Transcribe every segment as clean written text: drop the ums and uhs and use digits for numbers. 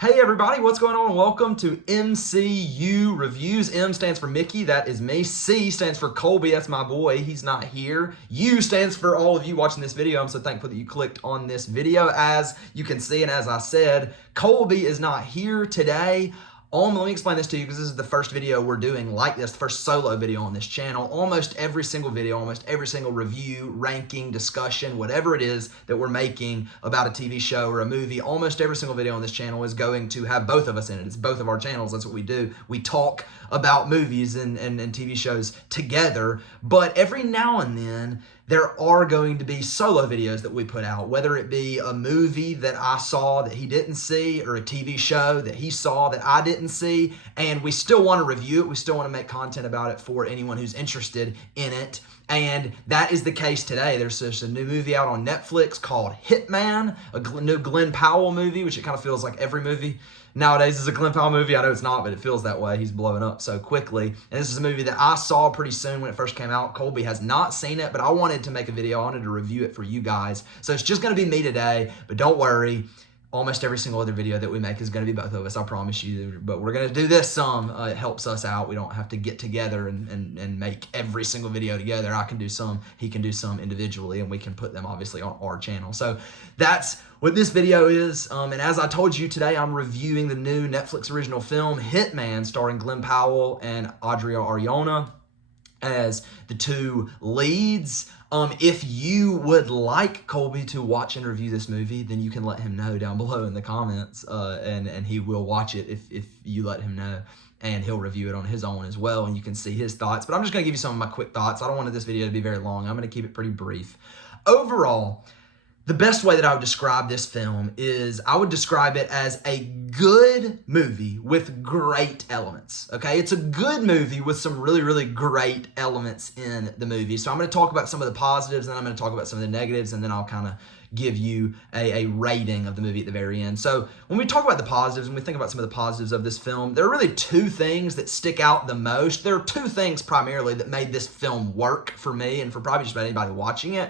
Hey everybody, what's going on? Welcome to MCU Reviews. M stands for Mickey, that is me. C stands for Colby, that's my boy, he's not here. U stands for all of you watching this video. I'm so thankful that you clicked on this video. As you can see, and as I said, Colby is not here today. Let me explain this to you because this is the first video we're doing like this, the first solo video on this channel. Almost every single video, almost every single review, ranking, discussion, whatever it is that we're making about a TV show or a movie, almost every single video on this channel is going to have both of us in it. It's both of our channels. That's what we do. We talk about movies and TV shows together, but every now and then, there are going to be solo videos that we put out, whether it be a movie that I saw that he didn't see or a TV show that he saw that I didn't see, and we still want to review it. We still want to make content about it for anyone who's interested in it, and that is the case today. There's just a new movie out on Netflix called Hitman, a new Glen Powell movie, which it kind of feels like every movie nowadays is a Glen Powell movie. I know it's not, but it feels that way. He's blowing up so quickly. And this is a movie that I saw pretty soon when it first came out. Colby has not seen it, but I wanted to make a video. I wanted to review it for you guys. So it's just going to be me today, but don't worry. Almost every single other video that we make is going to be both of us, I promise you. But we're going to do this some. It helps us out. We don't have to get together and make every single video together. I can do some, he can do some individually, and we can put them obviously on our channel. So that's what this video is. And as I told you today, I'm reviewing the new Netflix original film, Hitman, starring Glen Powell and Adria Arjona as the two leads. If you would like Colby to watch and review this movie, then you can let him know down below in the comments, and he will watch it if you let him know, and he'll review it on his own as well, and you can see his thoughts. But I'm just going to give you some of my quick thoughts. I don't want this video to be very long. I'm going to keep it pretty brief. Overall, the best way that I would describe this film is I would describe it as a good movie with great elements, okay? It's a good movie with some really, really great elements in the movie. So I'm going to talk about some of the positives, and then I'm going to talk about some of the negatives, and then I'll kind of give you a rating of the movie at the very end. So when we talk about the positives, and we think about some of the positives of this film, there are really two things that stick out the most. There are two things primarily that made this film work for me and for probably just about anybody watching it.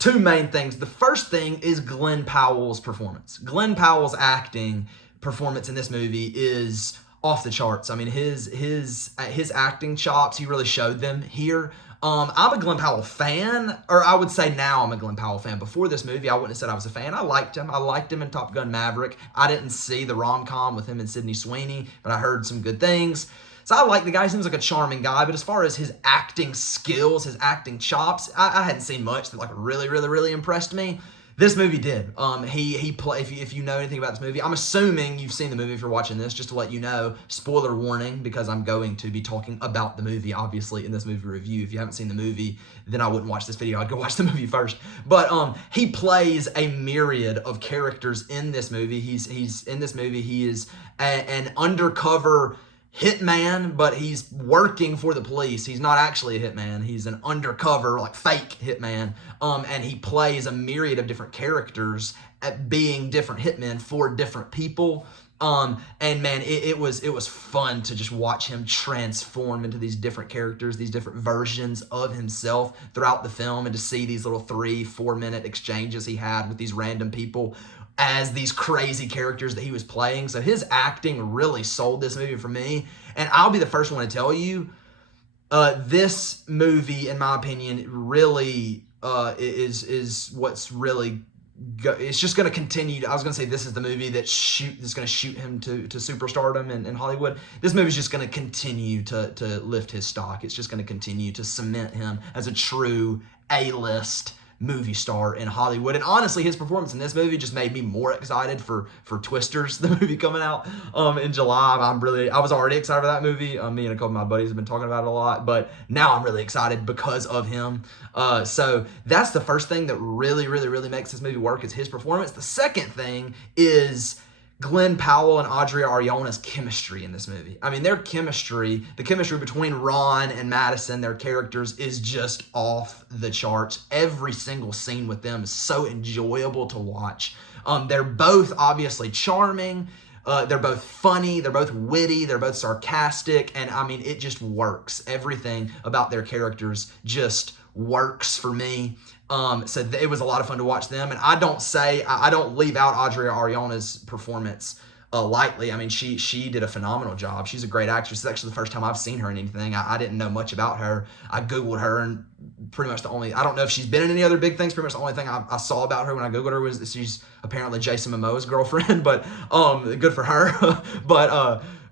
Two main things. The first thing is Glen Powell's performance. Glen Powell's acting performance in this movie is off the charts. I mean, his acting chops, he really showed them here. I'm a Glen Powell fan, or I would say now I'm a Glen Powell fan. Before this movie, I wouldn't have said I was a fan. I liked him. I liked him in Top Gun Maverick. I didn't see the rom-com with him and Sydney Sweeney, but I heard some good things. So I like the guy. He seems like a charming guy, but as far as his acting skills, his acting chops, I hadn't seen much that like really, really, really impressed me. This movie did. If you know anything about this movie, I'm assuming you've seen the movie if you're watching this, just to let you know, spoiler warning, because I'm going to be talking about the movie, obviously, in this movie review. If you haven't seen the movie, then I wouldn't watch this video. I'd go watch the movie first. But he plays a myriad of characters in this movie. He's in this movie, he is an undercover hitman, but he's working for the police. He's not actually a hitman. He's an undercover, like fake hitman. And he plays a myriad of different characters at being different hitmen for different people. And man, it was fun to just watch him transform into these different characters, these different versions of himself throughout the film, and to see these little 3-4 minute exchanges he had with these random people as these crazy characters that he was playing. So his acting really sold this movie for me. And I'll be the first one to tell you, this movie, in my opinion, really is what's really it's just going to continue. I was going to say this is the movie that's going to shoot him to superstardom in Hollywood. This movie is just going to continue to lift his stock. It's just going to continue to cement him as a true A-list movie star in Hollywood. And honestly, his performance in this movie just made me more excited for Twisters, the movie coming out in July. I was already excited for that movie. Me and a couple of my buddies have been talking about it a lot, but now I'm really excited because of him. So that's the first thing that really, really, really makes this movie work, is his performance. The second thing is Glen Powell and Adria Arjona's chemistry in this movie. I mean, their chemistry, the chemistry between Ron and Madison, their characters, is just off the charts. Every single scene with them is so enjoyable to watch. They're both obviously charming. They're both funny. They're both witty. They're both sarcastic. And I mean, it just works. Everything about their characters just works for me. So it was a lot of fun to watch them. And I don't leave out Adria Arjona's performance lightly. I mean, she did a phenomenal job. She's a great actress. It's actually the first time I've seen her in anything. I didn't know much about her. I Googled her, and pretty much I don't know if she's been in any other big things. Pretty much the only thing I saw about her when I Googled her was that she's apparently Jason Momoa's girlfriend, but good for her.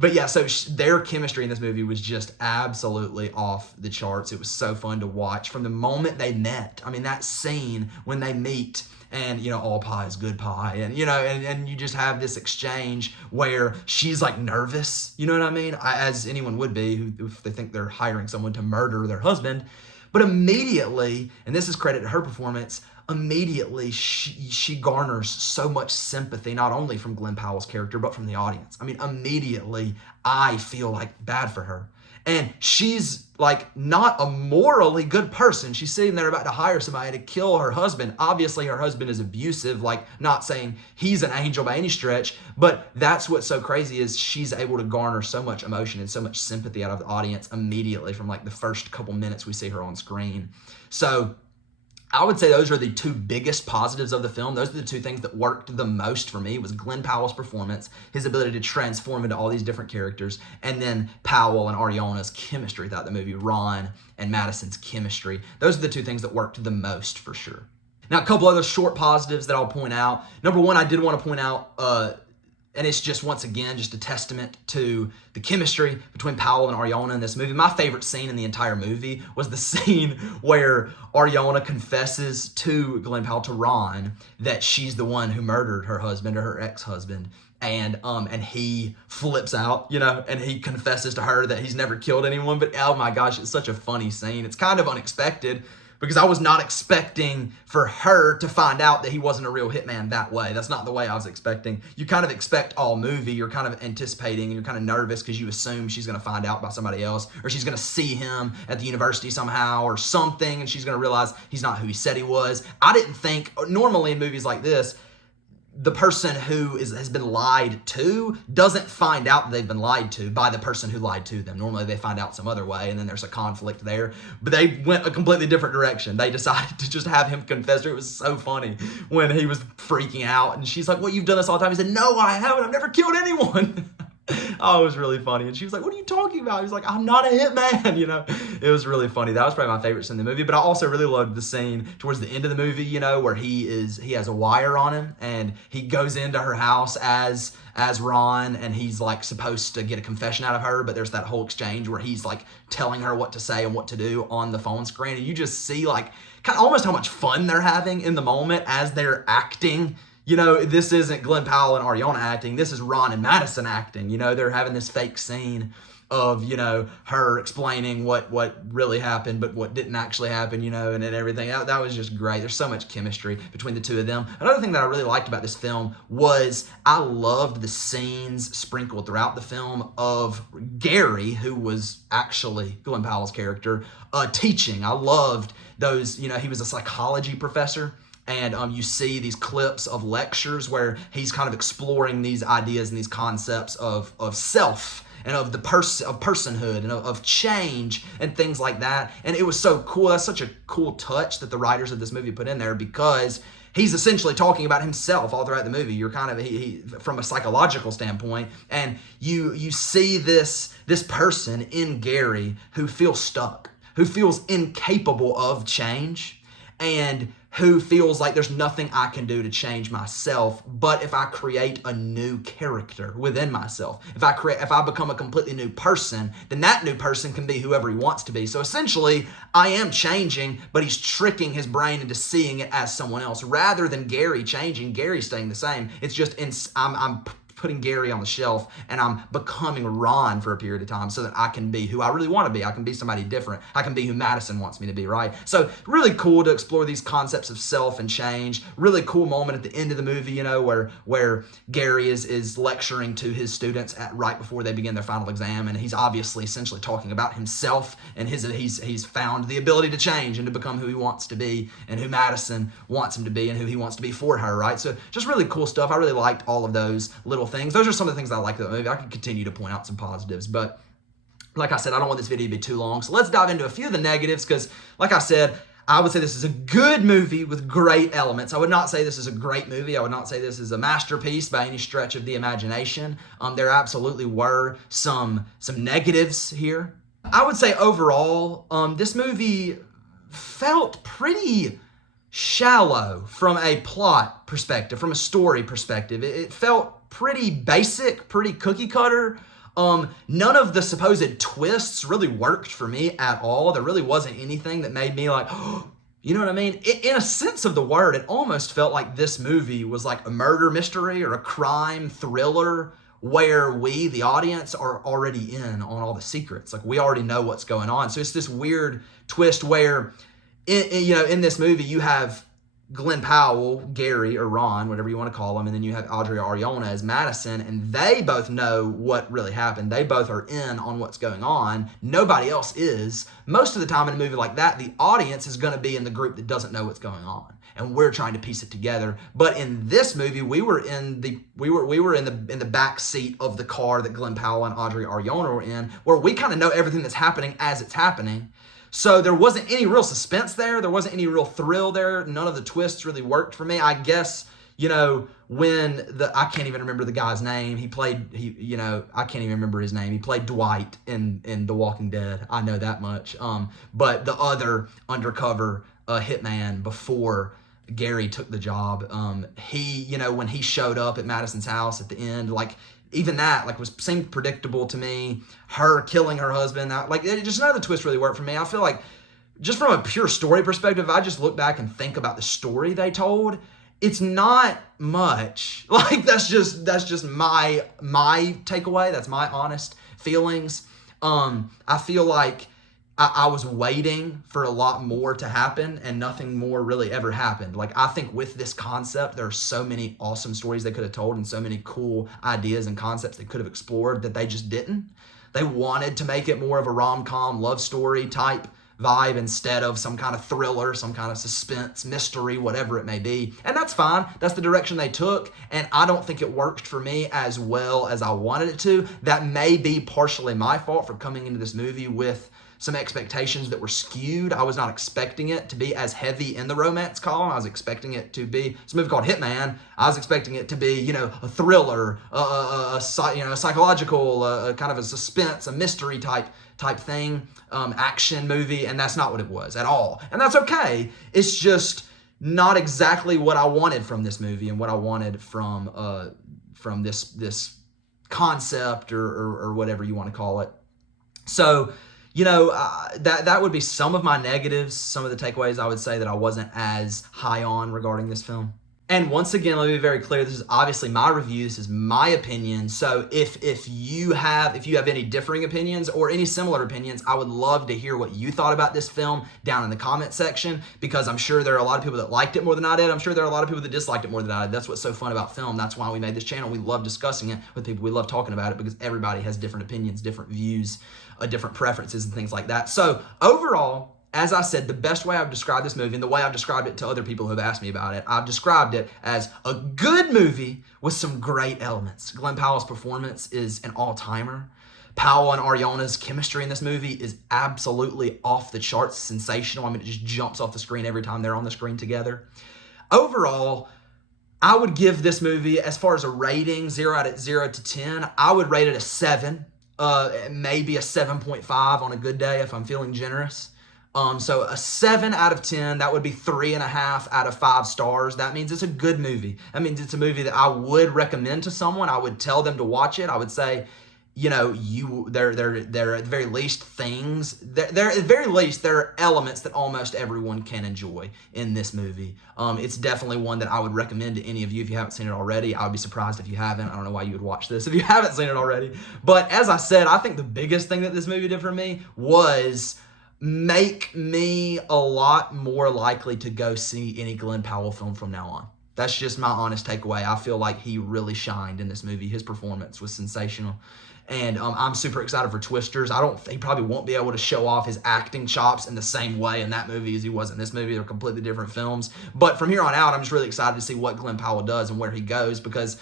But yeah, so their chemistry in this movie was just absolutely off the charts. It was so fun to watch from the moment they met. I mean, that scene when they meet, and all pie is good pie, and and you just have this exchange where she's like nervous, you know what I mean, as anyone would be if they think they're hiring someone to murder their husband. But immediately, and this is credit to her performance, immediately she garners so much sympathy, not only from Glen Powell's character, but from the audience. I mean, immediately I feel like bad for her. And she's like not a morally good person. She's sitting there about to hire somebody to kill her husband. Obviously, her husband is abusive, like not saying he's an angel by any stretch, but that's what's so crazy is she's able to garner so much emotion and so much sympathy out of the audience immediately from like the first couple minutes we see her on screen. So I would say those are the two biggest positives of the film. Those are the two things that worked the most for me, was Glen Powell's performance, his ability to transform into all these different characters, and then Powell and Arjona's chemistry throughout the movie, Ron and Madison's chemistry. Those are the two things that worked the most for sure. Now, a couple other short positives that I'll point out. Number one, I did want to point out, and it's just, once again, just a testament to the chemistry between Powell and Arjona in this movie. My favorite scene in the entire movie was the scene where Arjona confesses to Glen Powell, to Ron, that she's the one who murdered her husband or her ex-husband. And he flips out, and he confesses to her that he's never killed anyone. But oh my gosh, it's such a funny scene. It's kind of unexpected, because I was not expecting for her to find out that he wasn't a real hitman that way. That's not the way I was expecting. You kind of expect all movie, you're kind of anticipating, and you're kind of nervous because you assume she's going to find out by somebody else, or she's going to see him at the university somehow or something, and she's going to realize he's not who he said he was. I didn't think, normally in movies like this, the person who has been lied to doesn't find out that they've been lied to by the person who lied to them. Normally they find out some other way, and then there's a conflict there. But they went a completely different direction. They decided to just have him confess to her. It was so funny when he was freaking out, and she's like, "Well, you've done this all the time." He said, "No, I haven't. I've never killed anyone." Oh, it was really funny. And she was like, "What are you talking about?" He was like, "I'm not a hitman." It was really funny. That was probably my favorite scene in the movie. But I also really loved the scene towards the end of the movie, where he has a wire on him, and he goes into her house as Ron, and he's like supposed to get a confession out of her, but there's that whole exchange where he's like telling her what to say and what to do on the phone screen, and you just see like kind of almost how much fun they're having in the moment as they're acting. This isn't Glen Powell and Arjona acting. This is Ron and Madison acting. They're having this fake scene of, her explaining what really happened, but what didn't actually happen, and everything. That was just great. There's so much chemistry between the two of them. Another thing that I really liked about this film was I loved the scenes sprinkled throughout the film of Gary, who was actually Glen Powell's character, teaching. I loved those, he was a psychology professor. And you see these clips of lectures where he's kind of exploring these ideas and these concepts of self and of the of personhood and of change and things like that. And it was so cool. That's such a cool touch that the writers of this movie put in there, because he's essentially talking about himself all throughout the movie. You're kind of he from a psychological standpoint, and you see this person in Gary who feels stuck, who feels incapable of change, and who feels like there's nothing I can do to change myself, but if I create a new character within myself, if I become a completely new person, then that new person can be whoever he wants to be. So essentially, I am changing, but he's tricking his brain into seeing it as someone else, rather than Gary changing, Gary staying the same. It's just I'm putting Gary on the shelf, and I'm becoming Ron for a period of time so that I can be who I really want to be. I can be somebody different. I can be who Madison wants me to be, right? So really cool to explore these concepts of self and change. Really cool moment at the end of the movie, where Gary is lecturing to his students right before they begin their final exam, and he's obviously essentially talking about himself and he's found the ability to change and to become who he wants to be, and who Madison wants him to be, and who he wants to be for her, right? So just really cool stuff. I really liked all of those little things. Those are some of the things that I liked about the movie. I could continue to point out some positives, but like I said, I don't want this video to be too long. So let's dive into a few of the negatives, because like I said, I would say this is a good movie with great elements. I would not say this is a great movie. I would not say this is a masterpiece by any stretch of the imagination. There absolutely were some negatives here. I would say overall, this movie felt pretty shallow from a plot perspective, from a story perspective. It felt pretty basic, pretty cookie cutter. None of the supposed twists really worked for me at all. There really wasn't anything that made me like, oh, you know what I mean? In a sense of the word, it almost felt like this movie was like a murder mystery or a crime thriller where we, the audience, are already in on all the secrets. Like, we already know what's going on. So it's this weird twist where, in this movie, you have Glen Powell, Gary, or Ron, whatever you want to call him, and then you have Adria, Arjona as Madison, and they both know what really happened. They both are in on what's going on. Nobody else is. Most of the time in a movie like that, the audience is going to be in the group that doesn't know what's going on, and we're trying to piece it together. But in this movie, we were in the back seat of the car that Glen Powell and Adria, Arjona were in, where we kind of know everything that's happening as it's happening. So there wasn't any real suspense there. There wasn't any real thrill there. None of the twists really worked for me. I guess, when I can't even remember the guy's name. I can't even remember his name. He played Dwight in The Walking Dead. I know that much. But the other undercover hitman before Gary took the job, when he showed up at Madison's house at the end, even that seemed predictable to me. Her killing her husband, just none of the twists really worked for me. I feel like, just from a pure story perspective, I just look back and think about the story they told. It's not much. That's just my takeaway. That's my honest feelings. I feel like I was waiting for a lot more to happen, and nothing more really ever happened. I think with this concept, there are so many awesome stories they could have told and so many cool ideas and concepts they could have explored that they just didn't. They wanted to make it more of a rom-com love story type vibe instead of some kind of thriller, some kind of suspense, mystery, whatever it may be. And that's fine. That's the direction they took, and I don't think it worked for me as well as I wanted it to. That may be partially my fault for coming into this movie with some expectations that were skewed. I was not expecting it to be as heavy in the romance column. I was expecting it to be, it's a movie called Hitman. I was expecting it to be, a thriller, a psychological, kind of a suspense, a mystery type thing, action movie, and that's not what it was at all. And that's okay. It's just not exactly what I wanted from this movie and what I wanted from this concept or whatever you want to call it. So, that would be some of my negatives, some of the takeaways I would say that I wasn't as high on regarding this film. And once again, let me be very clear, this is obviously my review, this is my opinion. So if you have any differing opinions or any similar opinions, I would love to hear what you thought about this film down in the comment section, because I'm sure there are a lot of people that liked it more than I did. I'm sure there are a lot of people that disliked it more than I did. That's what's so fun about film. That's why we made this channel. We love discussing it with people. We love talking about it because everybody has different opinions, different views, different preferences and things like that. So overall, as I said, the best way I've described this movie and the way I've described it to other people who have asked me about it, I've described it as a good movie with some great elements. Glen Powell's performance is an all-timer. Powell and Arjona's chemistry in this movie is absolutely off the charts, sensational. I mean, it just jumps off the screen every time they're on the screen together. Overall, I would give this movie, as far as a rating, 0 to 10, I would rate it a 7, maybe a 7.5 on a good day if I'm feeling generous. So a 7 out of 10, that would be 3.5 out of 5 stars. That means it's a good movie. That means it's a movie that I would recommend to someone. I would tell them to watch it. I would say, there at the very least there are elements that almost everyone can enjoy in this movie. It's definitely one that I would recommend to any of you if you haven't seen it already. I would be surprised if you haven't. I don't know why you would watch this if you haven't seen it already. But as I said, I think the biggest thing that this movie did for me was make me a lot more likely to go see any Glen Powell film from now on. That's just my honest takeaway. I feel like he really shined in this movie. His performance was sensational. And I'm super excited for Twisters. He probably won't be able to show off his acting chops in the same way in that movie as he was in this movie. They're completely different films. But from here on out, I'm just really excited to see what Glen Powell does and where he goes, because,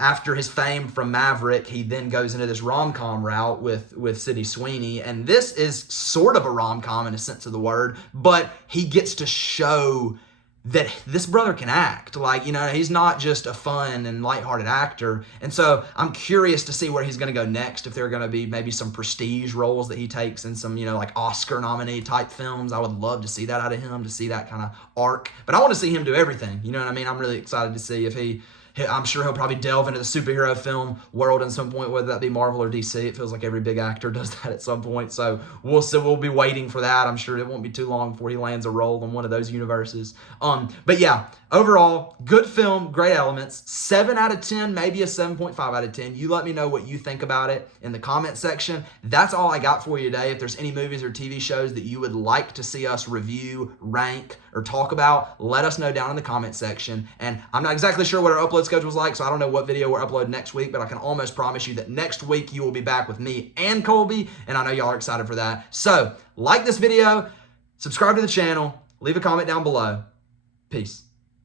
after his fame from Maverick, he then goes into this rom-com route with Sydney Sweeney. And this is sort of a rom-com in a sense of the word, but he gets to show that this brother can act. Like, you know, he's not just a fun and lighthearted actor. And so I'm curious to see where he's going to go next, if there are going to be maybe some prestige roles that he takes in some, you know, like Oscar nominee type films. I would love to see that out of him, to see that kind of arc. But I want to see him do everything. You know what I mean? I'm really excited to see if I'm sure he'll probably delve into the superhero film world at some point, whether that be Marvel or DC. It feels like every big actor does that at some point. So we'll be waiting for that. I'm sure it won't be too long before he lands a role in one of those universes. But yeah, overall, good film, great elements. 7 out of 10, maybe a 7.5 out of 10. You let me know what you think about it in the comment section. That's all I got for you today. If there's any movies or TV shows that you would like to see us review, rank, or talk about, let us know down in the comment section. And I'm not exactly sure what our upload schedule is like, so I don't know what video we're uploading next week, but I can almost promise you that next week you will be back with me and Colby, and I know y'all are excited for that. So like this video, subscribe to the channel, leave a comment down below. Peace.